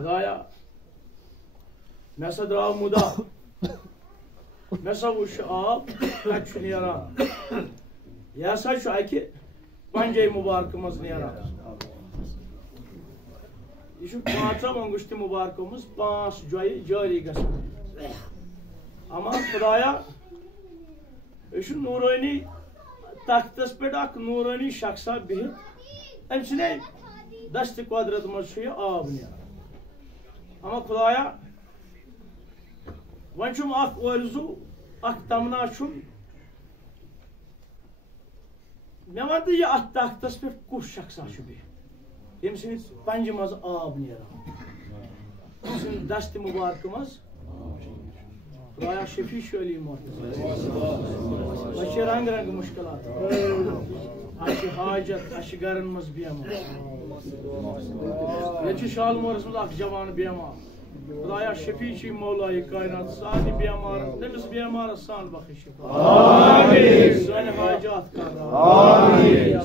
खुदाया मे सा द्राव मुदा मे सा वुच आब कत नेरान यह हसा अकि पंजे मुबारक मज नेरान यह 5 अंगुश्त मुबारकों मज 5 जय जारी गसान अमा खुदाया यह नूरानी तख्तस पे नूरानी शख्सा बिहित अम सद दस्त कुदरत मज आब नेरान अमा खुदाया वन आरजू तमना मे वन तो यह अत तख्तस पे कुछ शख्सा बिहित यम सद पंज मज आब नेरान दस्त मुबारक मज खुदाया शफी अली मोहतज रंग रंग मुश्किलात हाजत गरन मज बेमार ये शालमोरस मज जवान बेमार खुदाया शफी मौलाए कायनात सारे बेमार तमिस बेमार सान बख्श सान हाजात कर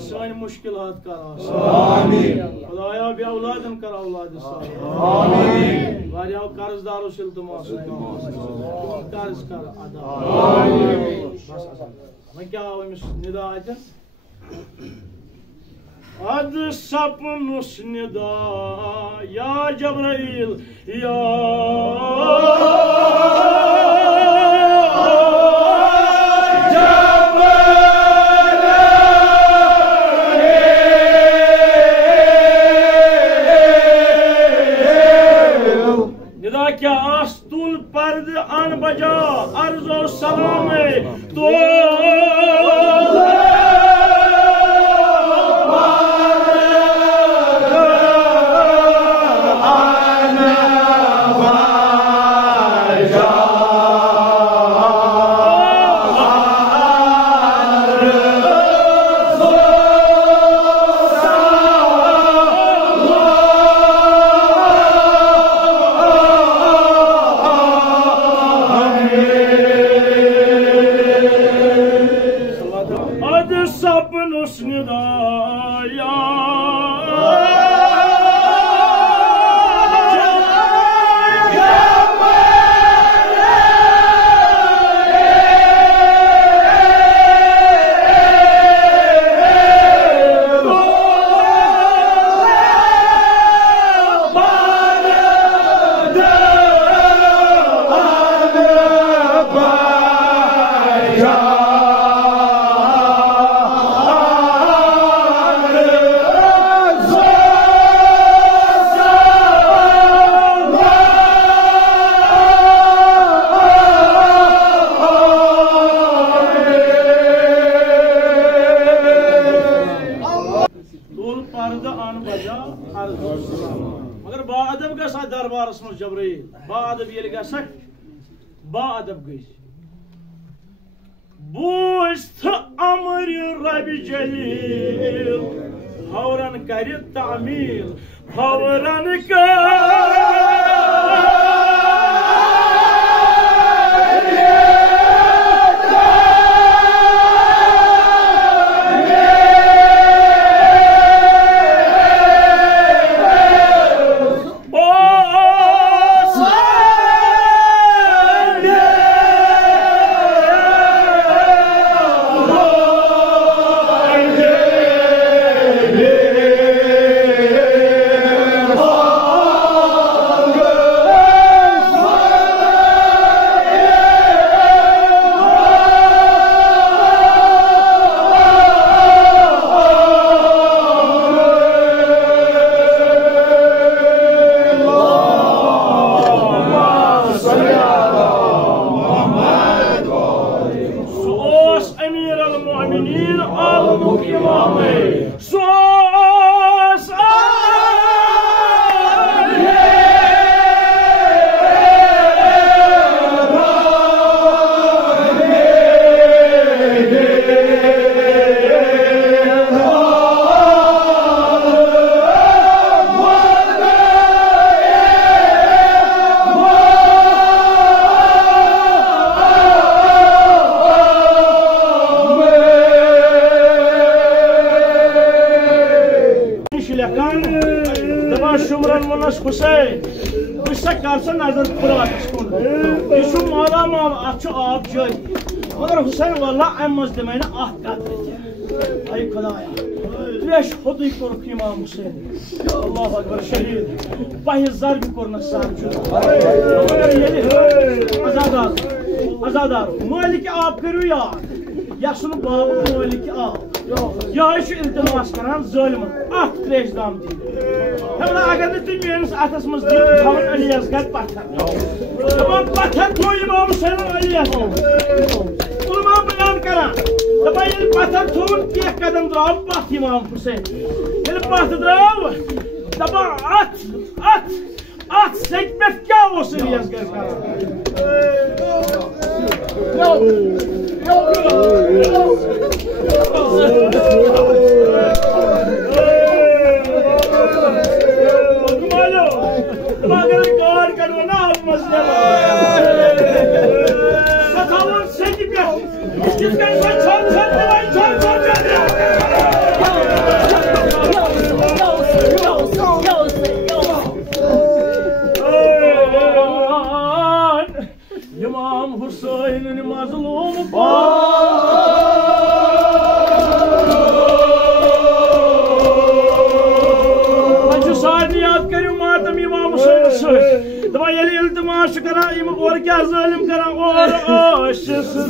सान मुश्किलात कर खुदाया बे औलादन कर औलाद वारियाव कर्जदारों से इल्तमास कर्ज कर अदा वह क्या निदा अतन अद सपनुस निदा या जबराइल या निदा क्या आस्तुल पर्द अन बजा अर्जो सलाम तो मगर बाअदब गसा दरबारस मज जबराइल बाअदब ये गसक बाअदब गई बूस्त अमर रब जलील हौरन कर तामील हौरन कर Oh वनस हुसैन तुझ कर सा नजर खुराकस कुन यह माला माल अत आब जारी मगर हुसैन वल्ला अम मज दिमे ना अख कतरे अय खुदाया त्रेश खुदी कोरख इमाम हुसैन अल्लाह अकबर शहीद पह जर कोर न सार आजादार मालिक आप करू याद यह बाब मालिक आप यह इल्तमास करान जालिमन अख त्रेश दाम दी अगर तुम मेस अथस मज थवन अली असगर पत्थर पत्थर थो इमाम हुसैन अली उलमा बयान करान दपान ये पत्थर थोन कह कदम द्राव पथ इमाम हुसैन ये पथ द्राव दपा अथ सेक पे क्या वो अली असगर इमाम हुसैन मजलूम सारे याद करो मातम इमाम हुसैन दपा ये इल्तमास करा और क्या जालिम करा और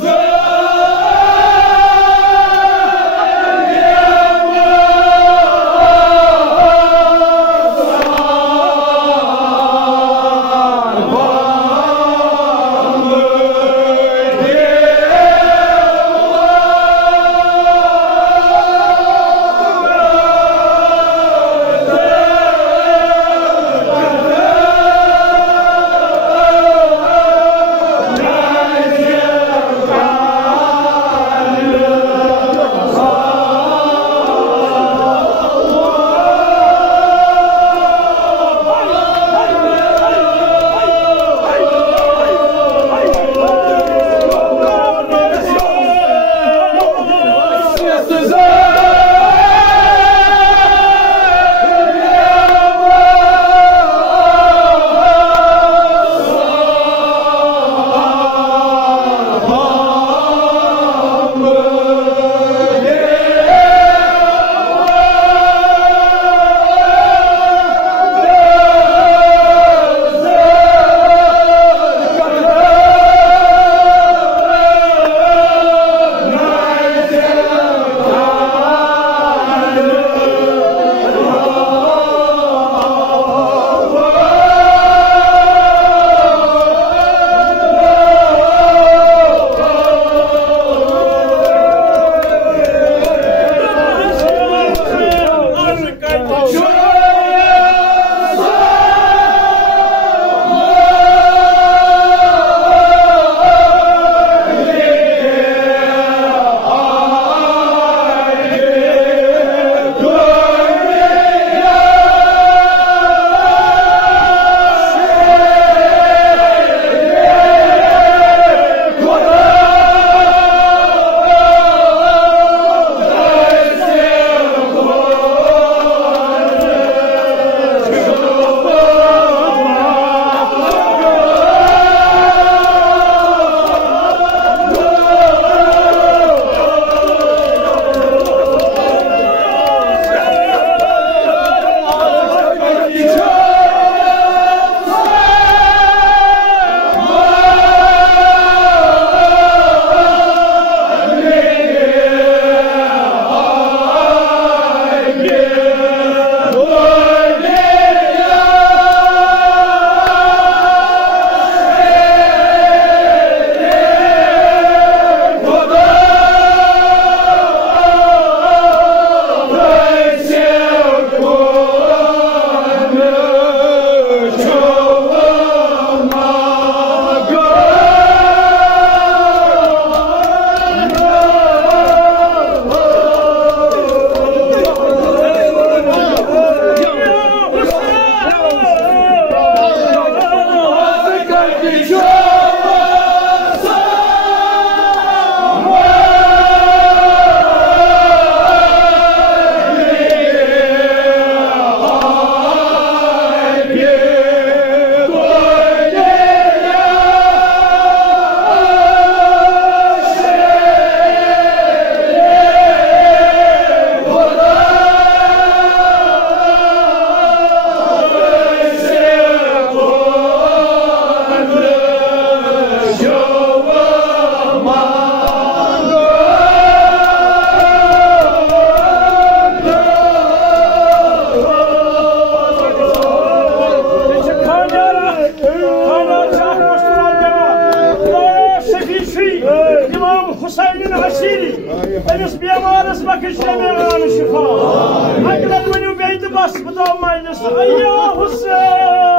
बख्श जमीआन शिफा अगला वनु बेद बस बता माइनस अय्या हुसैन